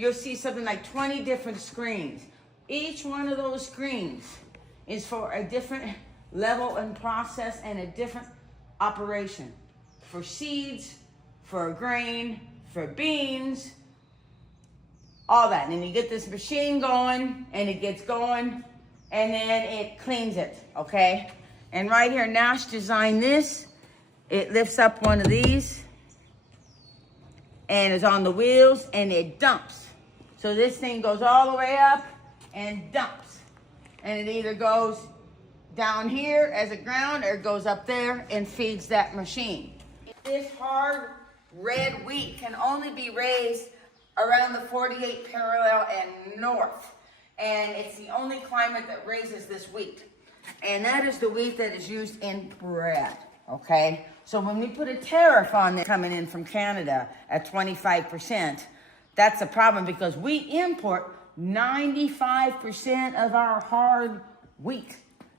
you'll see something like 20 different screens. Each one of those screens is for a different level and process and a different operation. For seeds, for grain, for beans, all that. And then you get this machine going, and it gets going, and then it cleans it, okay? And right here, Nash designed this. It lifts up one of these, and it's on the wheels, and it dumps. So this thing goes all the way up and dumps. And it either goes down here as a ground, or it goes up there and feeds that machine. This hard red wheat can only be raised around the 48 parallel and north. And it's the only climate that raises this wheat. And that is the wheat that is used in bread, okay? So when we put a tariff on it coming in from Canada at 25%, that's a problem because we import 95% of our hard wheat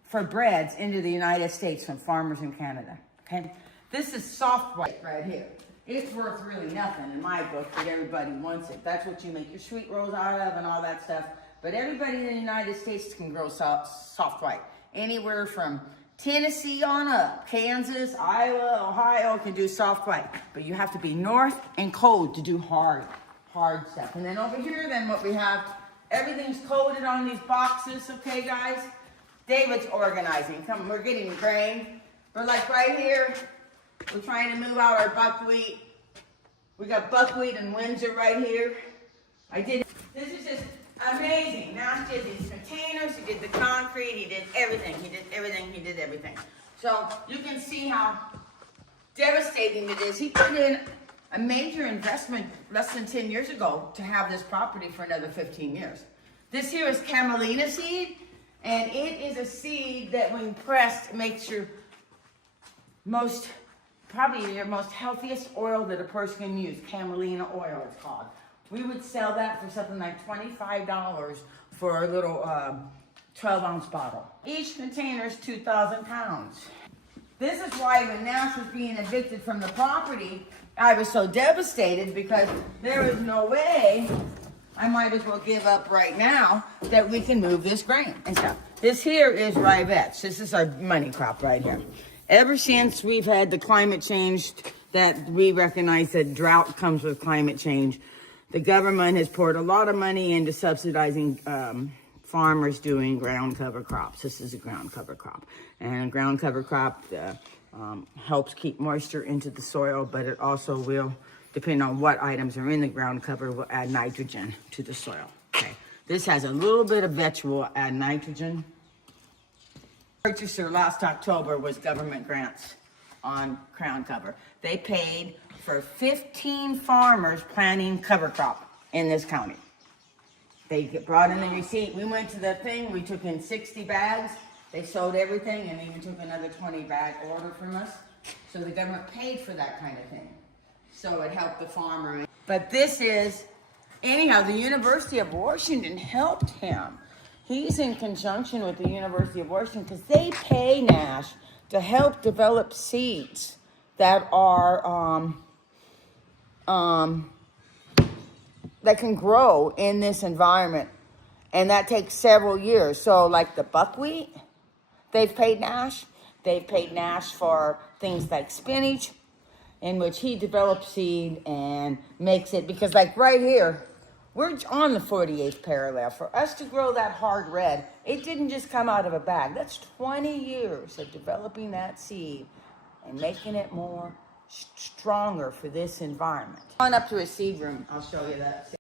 for breads into the United States from farmers in Canada, okay? This is soft white right here. It's worth really nothing in my book, but everybody wants it. That's what you make your sweet rolls out of and all that stuff. But everybody in the United States can grow soft white. Anywhere from Tennessee on up, Kansas, Iowa, Ohio can do soft white. But you have to be north and cold to do hard stuff. And then over here, then what we have, everything's coded on these boxes, okay, guys? David's organizing. Come, we're getting grain. We're like right here, we're trying to move out our buckwheat. We got buckwheat in Windsor right here. This is just amazing. Nash did these containers, he did the concrete, he did everything. He did everything. So you can see how devastating it is. He put in a major investment less than 10 years ago to have this property for another 15 years. This here is camelina seed, and it is a seed that when pressed makes probably your most healthiest oil that a person can use. Camelina oil, it's called. We would sell that for something like $25 for a little 12-ounce bottle. Each container is 2,000 pounds. This is why when Nash was being evicted from the property, I was so devastated because there is no way, I might as well give up right now, that we can move this grain and stuff. This here is rye vetch. This is our money crop right here. Ever since we've had the climate change that we recognize that drought comes with climate change, the government has poured a lot of money into subsidizing farmers doing ground cover crops. This is a ground cover crop. And a ground cover crop helps keep moisture into the soil, but it also will, depending on what items are in the ground cover, will add nitrogen to the soil. Okay. This has a little bit of vetch, will add nitrogen. Purchaser last October was government grants on ground cover. They paid for 15 farmers planting cover crop in this county. They brought in the receipt. We went to the thing, we took in 60 bags. They sold everything and even took another 20 bag order from us. So the government paid for that kind of thing. So it helped the farmer. But this is, anyhow, the University of Washington helped him. He's in conjunction with the University of Washington because they pay Nash to help develop seeds that are, that can grow in this environment. And that takes several years. So like the buckwheat, they've paid Nash. They've paid Nash for things like spinach, in which he develops seed and makes it, because like right here, we're on the 48th parallel. For us to grow that hard red, it didn't just come out of a bag. That's 20 years of developing that seed and making it more stronger for this environment. On up to a seed room, I'll show you that.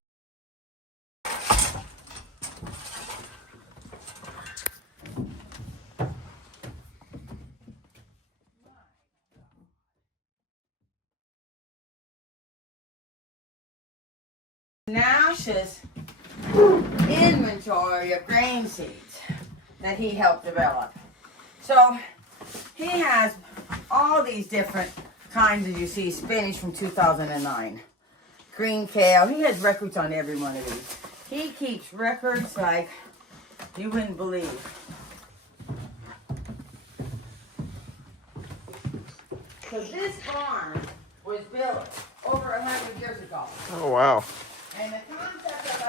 Nash's inventory of grain seeds that he helped develop. So he has all these different kinds, as you see, spinach from 2009, green kale. He has records on every one of these. He keeps records like you wouldn't believe. So this farm was built over 100 years ago. Oh, wow. And the concept of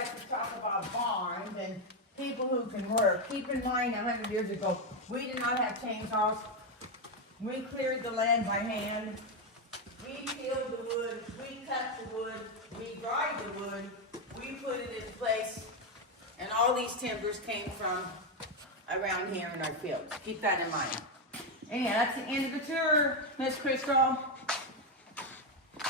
can work. Keep in mind, 100 years ago, we did not have chainsaws. We cleared the land by hand. We peeled the wood, we cut the wood, we dried the wood, we put it in place, and all these timbers came from around here in our fields. Keep that in mind. Anyhow, that's the end of the tour, Miss Crystal.